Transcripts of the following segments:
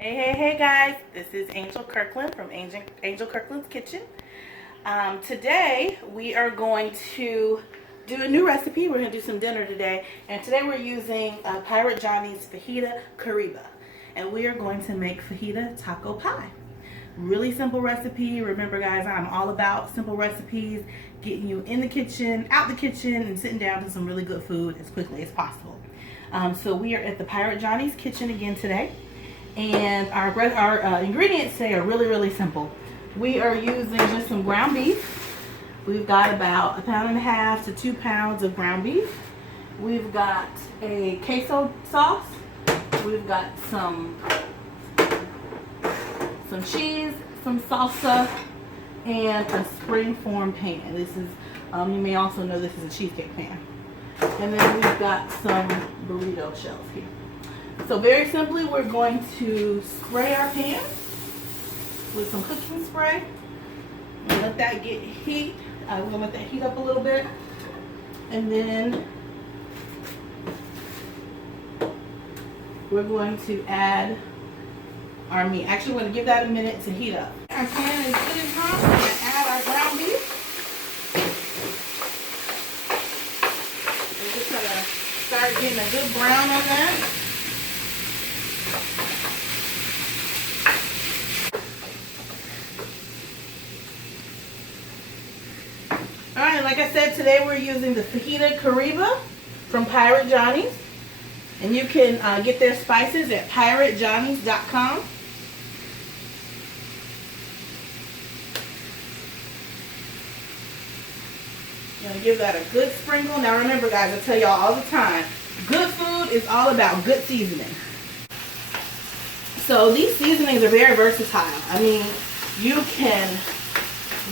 Hey guys, this is Angel Kirkland from Angel Kirkland's Kitchen. Today we are going to do a new recipe. We're going to do some dinner today, and today we're using Pirate Johnny's Fajita Cariba, and we are going to make fajita taco pie. Really simple recipe. Remember guys, I'm all about simple recipes, getting you in the kitchen, out the kitchen, and sitting down to some really good food as quickly as possible. So we are at the Pirate Johnny's Kitchen again today. And our ingredients today are really simple. We are using just some ground beef. We've got about 1.5 pounds to 2 pounds of ground beef. We've got a queso sauce. We've got some cheese, some salsa, and a springform pan. This is, you may also know this is a cheesecake pan. And then we've got some burrito shells here. So very simply, we're going to spray our pan with some cooking spray. And let that get heat. We're going to let that heat up a little bit. And then we're going to add our meat. Actually, we're going to give that a minute to heat up. Our pan is good and hot. We're going to add our ground beef. We're just going to start getting a good brown on that. Alright, like I said, today we're using the Fajita Cariba from Pirate Johnny's. And you can get their spices at piratejohnny's.com. You're going to give that a good sprinkle. Now remember guys, I tell y'all all the time, good food is all about good seasoning. So these seasonings are very versatile. I mean, you can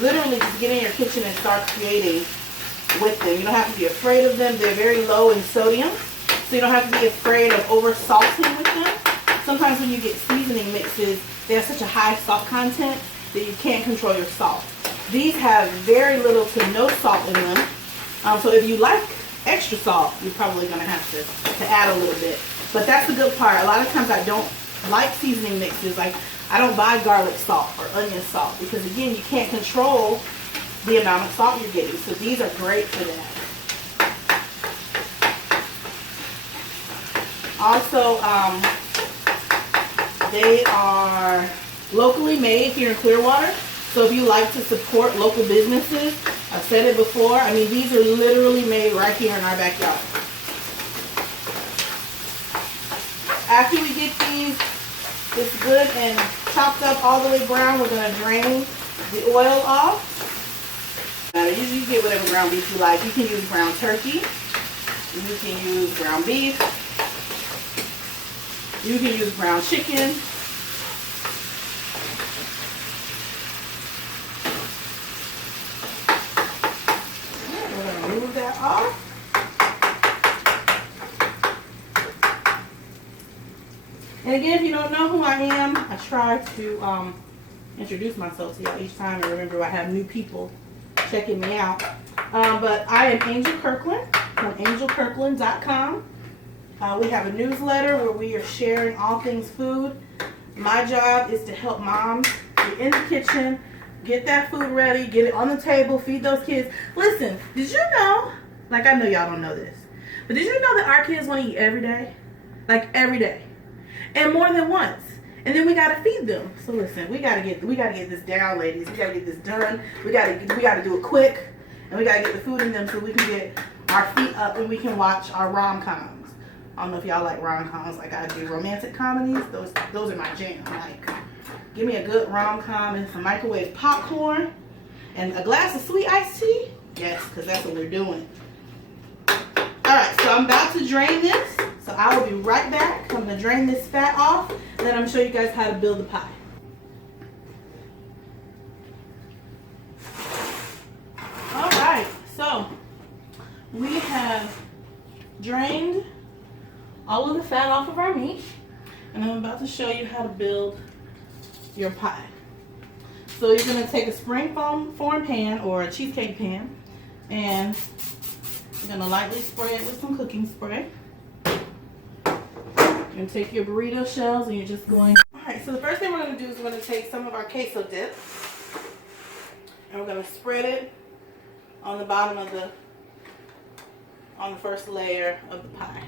literally just get in your kitchen and start creating with them. You don't have to be afraid of them. They're very low in sodium, so you don't have to be afraid of over salting with them. Sometimes when you get seasoning mixes, they have such a high salt content that you can't control your salt. These have very little to no salt in them. So if you like extra salt, you're probably going to have to add a little bit. But that's the good part. A lot of times I don't like seasoning mixes. Like, I don't buy garlic salt or onion salt because, again, you can't control the amount of salt you're getting. So these are great for that. Also, they are locally made here in Clearwater. So if you like to support local businesses, I've said it before, I mean, these are literally made right here in our backyard. After we get these this good and chopped up all the way brown, we're going to drain the oil off. Now, you get whatever ground beef you like. You can use ground turkey. You can use ground beef. You can use ground chicken. We're going to remove that off. And again, if you don't know who I am, I try to introduce myself to y'all each time, and remember I have new people checking me out. But I am Angel Kirkland from angelkirkland.com. We have a newsletter where we are sharing all things food. My job is to help moms get in the kitchen, get that food ready, get it on the table, feed those kids. Listen, did you know, like I know y'all don't know this, but did you know that our kids want to eat every day? Like every day. And more than once. And then we gotta feed them. So listen, we gotta get this down, ladies. We gotta get this done. We gotta do it quick, and we gotta get the food in them so we can get our feet up and we can watch our rom-coms. I don't know if y'all like rom-coms like I do. Romantic comedies, those are my jam. Like, give me a good rom-com and some microwave popcorn and a glass of sweet iced tea. Yes, because that's what we're doing. Alright, so I'm about to drain this. So I will be right back. I'm going to drain this fat off, and then I'm going to show you guys how to build the pie. Alright, so we have drained all of the fat off of our meat, and I'm about to show you how to build your pie. So you're going to take a springform pan or a cheesecake pan, and you're going to lightly spray it with some cooking spray. You're going to take your burrito shells and you're just going. Alright, Alright, so the first thing we're going to do is we're going to take some of our queso dip and we're going to spread it on the bottom of on the first layer of the pie.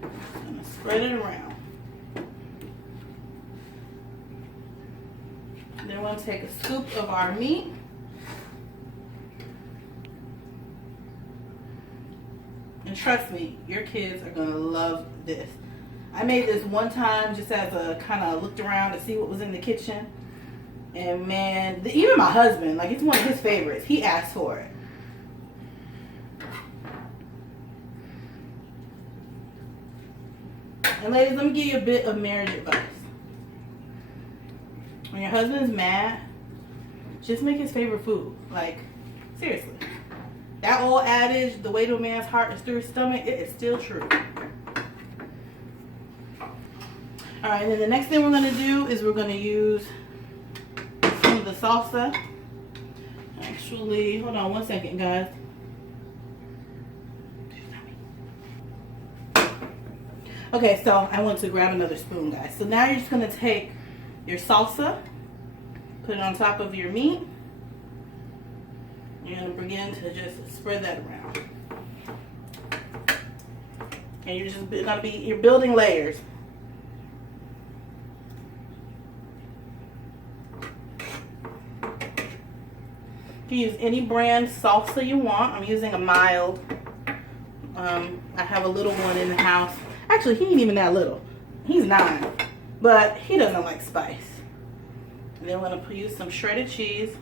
I'm going to spread it around. Then we're going to take a scoop of our meat. And trust me, your kids are going to love this. I made this one time just as a kind of looked around to see what was in the kitchen. And man, even my husband, like it's one of his favorites. He asked for it. And ladies, let me give you a bit of marriage advice. When your husband's mad, just make his favorite food. Like, seriously. That old adage, the way to a man's heart is through his stomach, it is still true. Alright, and then the next thing we're going to do is we're going to use some of the salsa. Actually, hold on one second, guys. Okay, so I want to grab another spoon, guys. So now you're just going to take your salsa, put it on top of your meat. You're going to begin to just spread that around. And you're just going to be, you're building layers. You can use any brand salsa you want. I'm using a mild. I have a little one in the house. Actually, he ain't even that little. He's 9. But he doesn't like spice. And then we're going to use some shredded cheese.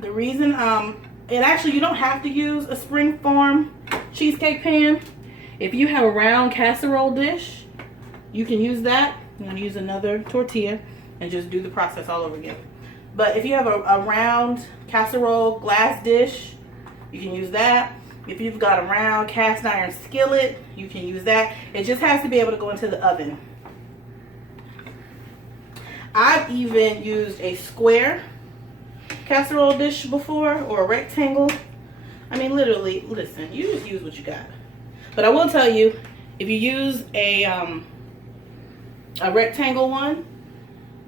The reason, and actually you don't have to use a springform cheesecake pan. If you have a round casserole dish, you can use that. I'm going to use another tortilla and just do the process all over again. But if you have a round casserole glass dish, you can use that. If you've got a round cast iron skillet, you can use that. It just has to be able to go into the oven. I've even used a square casserole dish before, or a rectangle. I mean, literally, listen, you just use what you got. But I will tell you, if you use a rectangle one,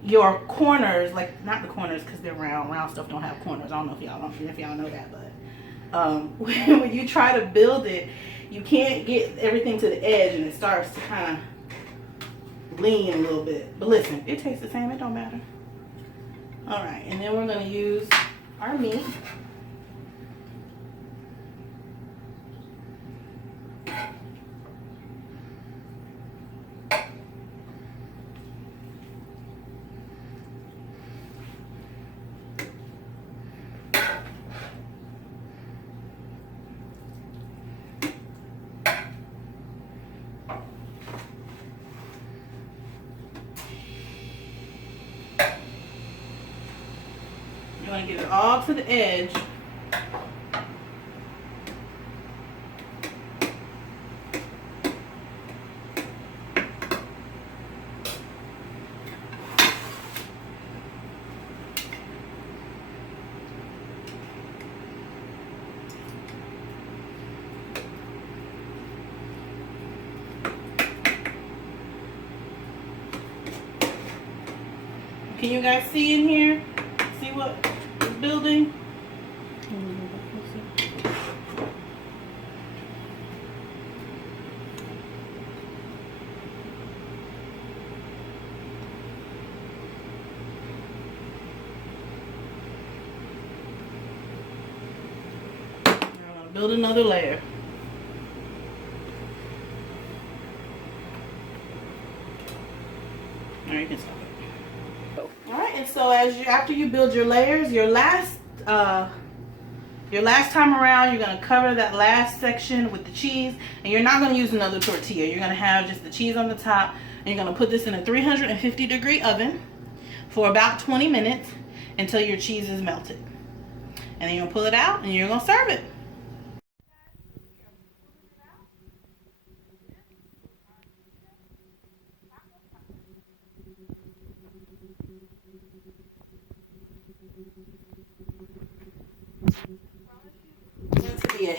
your corners, like not the corners because they're round. Round stuff don't have corners. I don't know if y'all know that, but when you try to build it, you can't get everything to the edge, and it starts to kind of lean a little bit. But listen, it tastes the same. It don't matter. All right, and then we're going to use our meat. You want to get it all to the edge. Can you guys see in here? See what is building? Build another layer. There, you can stop it. All right, and so after you build your layers, your last time around, you're gonna cover that last section with the cheese, and you're not gonna use another tortilla. You're gonna have just the cheese on the top, and you're gonna put this in a 350-degree oven for about 20 minutes until your cheese is melted. And then you're gonna pull it out, and you're gonna serve it.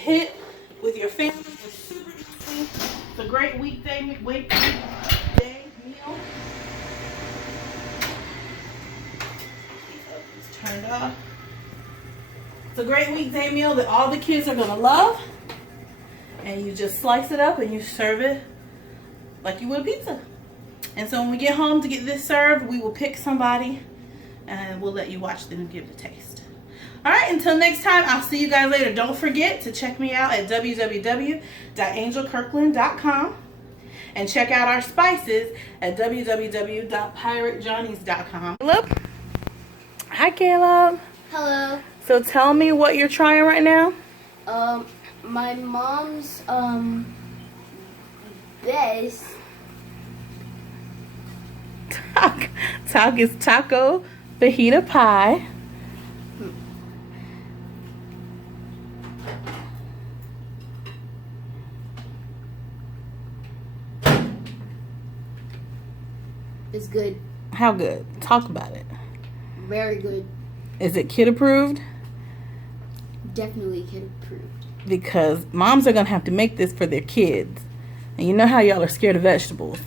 hit with your family. It's super easy. It's a great weekday meal. It's turned off. It's a great weekday meal that all the kids are gonna love. And you just slice it up and you serve it like you would a pizza. And so when we get home to get this served, we will pick somebody and we'll let you watch them give the taste. All right, until next time, I'll see you guys later. Don't forget to check me out at www.angelkirkland.com and check out our spices at www.piratejohnnies.com. Caleb? Hi, Caleb. Hello. So tell me what you're trying right now. My mom's best. Talk is taco fajita pie. It's good. How good? Talk about it. Very good. Is it kid approved? Definitely kid approved. Because moms are going to have to make this for their kids. And you know how y'all are scared of vegetables.